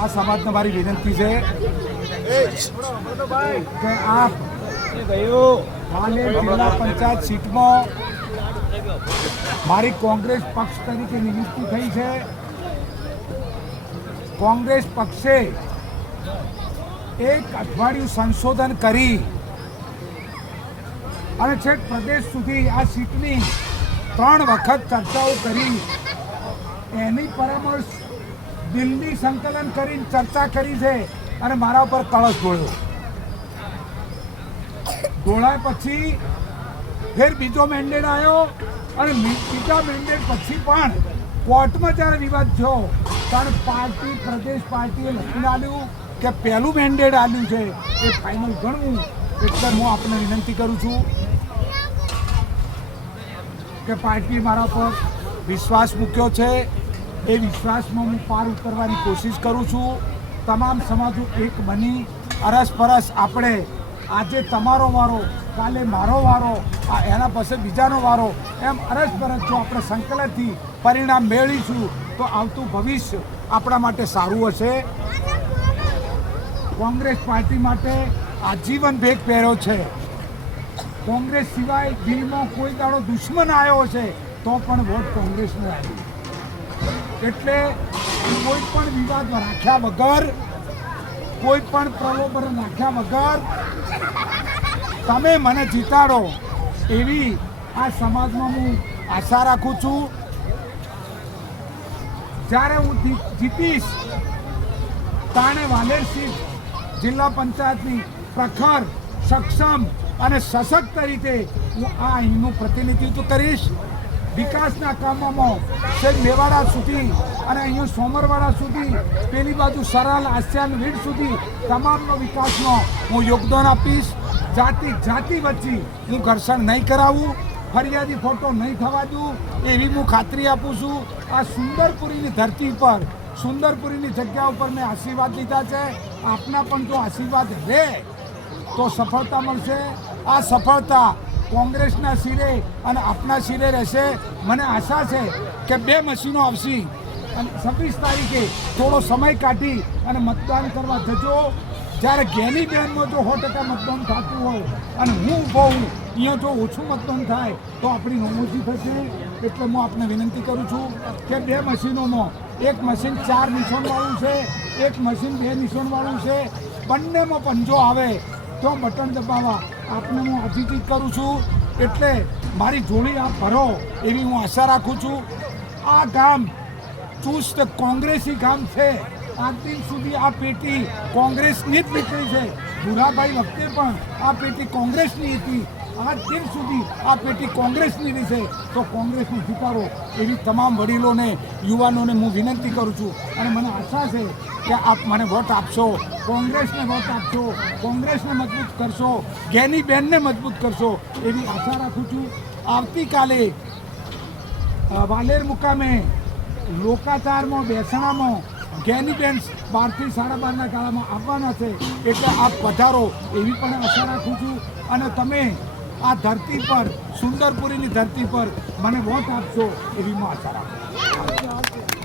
આ સમાજને મારી વિનંતી છે કે આપ જિલ્લા પંચાયત સીટમાં મારી કોંગ્રેસ પક્ષ તરીકે નિયુક્તિ થઈ છે. કોંગ્રેસ પક્ષે એક અઠવાડિયું સંશોધન કરી અને છેક પ્રદેશ સુધી આ સીટની 3 વખત ચર્ચાઓ કરી. એની પરામર્શ દિલ્હી સંકલન કરીને ચર્ચા કરી છે અને મારા ઉપર કળશ ઢોળાય પછી ફેર બીજો મેન્ડેટ આવ્યો અને બીજા મેન્ડેટ પછી પણ કોર્ટમાં જ્યારે વિવાદ થયો ત્યારે પાર્ટી પ્રદેશ પાર્ટીએ લખીને આપ્યું કે પહેલું મેન્ડેટ આપ્યું છે એ ફાઇનલ ગણવું. એટલે હું આપને વિનંતી કરું છું કે પાર્ટી મારા પર વિશ્વાસ મૂક્યો છે. એ વિશ્વાસમાં હું પાર ઉતરવાની કોશિશ કરું છું. તમામ સમાજો એક બની અરસપરસ આપણે આજે તમારો વારો, કાલે મારો વારો, એના પછી બીજાનો વારો, એમ અરસપરસ જો આપણે સંકલનથી પરિણામ મેળવીશું તો આવતું ભવિષ્ય આપણા માટે સારું હશે. કોંગ્રેસ પાર્ટી માટે આજીવન ભેગ પહેર્યો છે. કોંગ્રેસ સિવાય દિલમાં કોઈ દાડો દુશ્મન આવ્યો છે તો પણ વોટ કોંગ્રેસને આવ્યો. એટલે કોઈ પણ વિવાદ રાખ્યા વગર, કોઈ પણ પ્રલોભન રાખ્યા વગર તમે મને જીતાડો એવી આ સમાજમાં હું આશા રાખું છું. જ્યારે હું જીતીશ તાણે વાલેર સીટ જિલ્લા પંચાયતની પ્રખર, સક્ષમ અને સશક્ત રીતે હું આ અહીંનું પ્રતિનિધિત્વ કરીશ. વિકાસના કામોમાં છેક મેવાડા સુધી અને અહીંયા સોમરવાડા સુધી, પેલી બાજુ સરાલ, આસિયાન વીડ સુધી તમામનો વિકાસમાં હું યોગદાન આપીશ. જાતિ વચ્ચે હું ઘર્ષણ નહીં કરાવું, ફરિયાદી ફોટો નહીં થવા દઉં એવી હું ખાતરી આપું છું. આ સુંદરપુરીની ધરતી પર, સુંદરપુરીની જગ્યા ઉપર મેં આશીર્વાદ લીધા છે. આપના પણ જો આશીર્વાદ રહે તો સફળતા મળશે. આ સફળતા કોંગ્રેસના શિરે અને આપના શિરે રહેશે. મને આશા છે કે 2 મશીનો આવશે અને 26 તારીખે થોડો સમય કાઢી અને મતદાન કરવા જજો. જ્યારે ગેની બેનમાં જો 100% મતદાન થતું હોય અને હું ઊભો હું અહીંયા જો ઓછું મતદાન થાય તો આપણી નોમોજી થશે. એટલે હું આપને વિનંતી કરું છું કે 2 મશીનોમાં એક મશીન 4 નિશાનવાળું છે, એક મશીન 2 નિશાનવાળું છે. બંનેમાં પંજો આવે તો બટન દબાવવા આપને હું આજીજી કરું છું. એટલે મારી જોડી આપ ભરો એવી હું આશા રાખું છું. આ ગામ ચુસ્ત કોંગ્રેસી ગામ છે. આજ દિન સુધી આ પેટી કોંગ્રેસની જ નીકળી છે. ભુરાભાઈ વખતે પણ આ પેટી કોંગ્રેસની હતી. આજ દિન સુધી આ પેટી કોંગ્રેસની રહી છે. તો કોંગ્રેસને જીતાડો એવી તમામ વડીલોને, યુવાનોને હું વિનંતી કરું છું. અને મને આશા છે કે આપ મને વોટ આપશો, કોંગ્રેસને વોટ આપશો, કોંગ્રેસને મજબૂત કરશો, ગેની બેનને મજબૂત કરશો એવી આશા રાખું છું. આવતીકાલે વાલેર મુકામે લોકાચારમાં બેસણામાં ગેનીબેન 12 થી 12:30 ગાળામાં આવવાના છે. એટલે આપ પધારો એવી પણ આશા રાખું છું. અને તમે આ ધરતી પર, સુંદરપુરીની ધરતી પર મને વોટ આપશો એવી હું આશા રાખું છું.